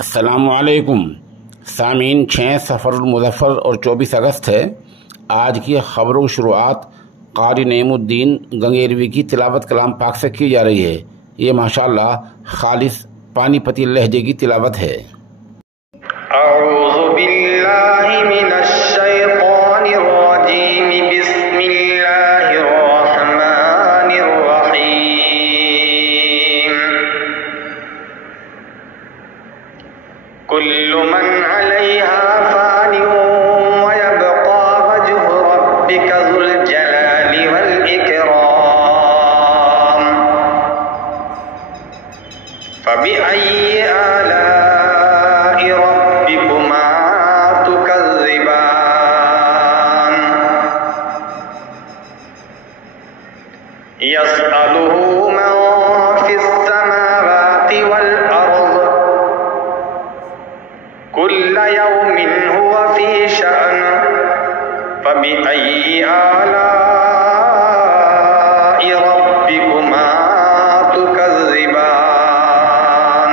अस्सलामुअलैकुम सामीन। 6 सफ़रुल मुज़फ़्फ़र और 24 अगस्त है। आज की ख़बरों की शुरुआत क़ारी नईमुद्दीन गंगेरवी की तिलावत कलाम पाक से की जा रही है। ये माशाअल्लाह खालिस पानीपती लहजे की तिलावत है। कुल्लु मन अलैहा फ़ानिन व यब्क़ा वज्हु रब्बिका ज़ुल जलाली वल इकराम फ़बिअय्यि आलाइ रब्बिकुमा तुकज़्ज़िबान यसअलुहु मन फ़िस समावाति वल अर्ज़ कुल्ल यौमिन हुवा फ़ी शअन फ़बिअय्यि आलाइ रब्बिकुमा तुकज़्ज़िबान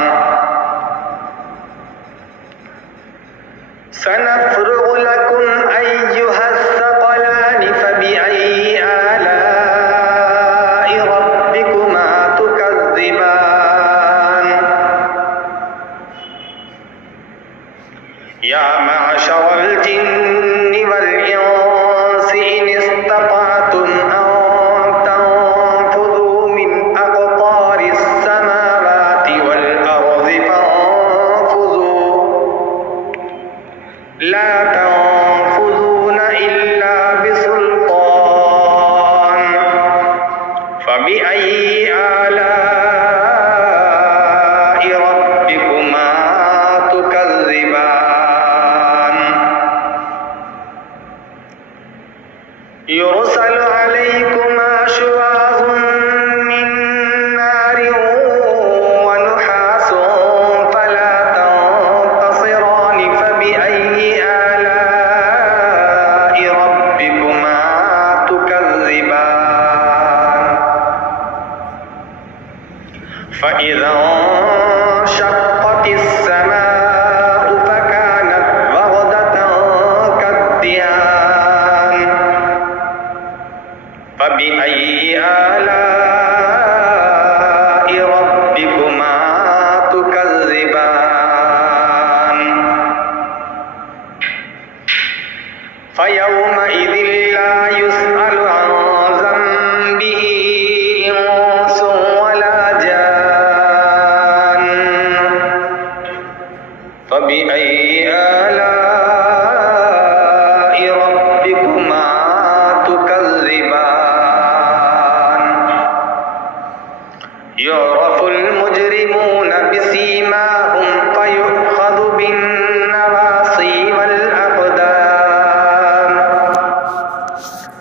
सनफ़्रुग़ु लकुम अय्युहस्सक़लानि फ़बिअय्यि आलाइ रब्बिकुमा तुकज़्ज़िबान या मअशरल जिन्नि वल इंसि इन इस्तताअतुम अन तंफुज़ू मिन अक़तारिस समावाति वल अर्ज़ि फंफुज़ू ला तंफुज़ून इल्ला बिसुल्तान फ़बिअय्यि आलाइ रब्बिकुमा तुकज़्ज़िबान युरसलु अलैकुमा शुवाज़ुम मिन नारिन व नुहासुन फला तंतसिरान फ़बिअय्यि आलाइ रब्बिकुमा तुकज़्ज़िबान फ़इज़ा इंशक़्क़तिस समाउ फ़कानत वरदतन कद्दिहान फ़बिअय्यि आलाइ रब्बिकुमा तुकज़्ज़िबान फ़यौमइज़िन ला युस्अलु अन ज़ंबिही इंसुन वला जान फ़बिअय्यि आलाइ रब्बिकुमा तुकज़्ज़िबान युअरफ़ुल मुजरिमून बिसीमाहुम फ़युख़ज़ु बिन्नवासी वल अक़दाम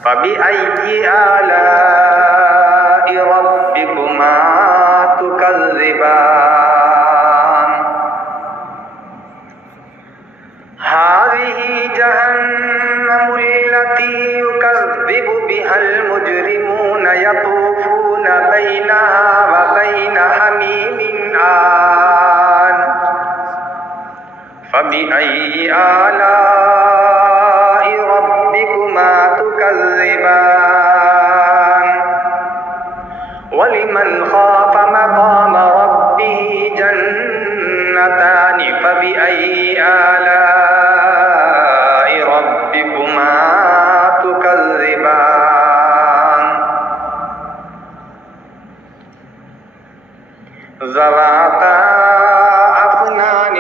फ़बिअय्यि आलाइ रब्बिकुमा तुकज़्ज़िबान हाज़िही जहन्नमु अल्लती युकज़्ज़िबु बिहल मुजरिमून यतूफ़ून बैनहा व बैन हमीमिन आन फ़बिअय्यि आलाइ रब्बिकुमा तुकज़्ज़िबान वलिमन ख़ाफ़ मक़ाम रब्बिही जन्नतान फ़बिअय्यि आलाइ रब्बिकुमा तुकज़्ज़िबान ज़वाता अफ़नान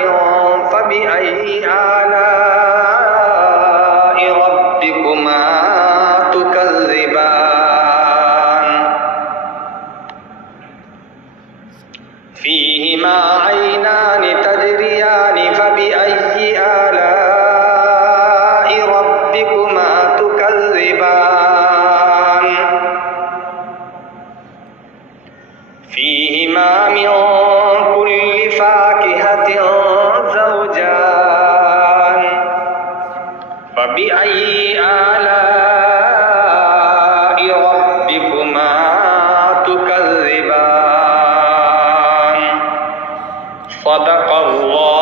फ़बिअय्यि आलाइ रब्बिकुमा तुकज़्ज़िबान फ़ीहिमा ऐनान तजरियान फ़बिअय्यि आलाइ रब्बिकुमा तुकज़्ज़िबान फ़ीहिमा मिन कुल्लि फ़ाकिहतिन ज़ौजान फ़बिअय्यि आलाइ रब्बिकुमा तुकज़्ज़िबान सदक़ल्लाह।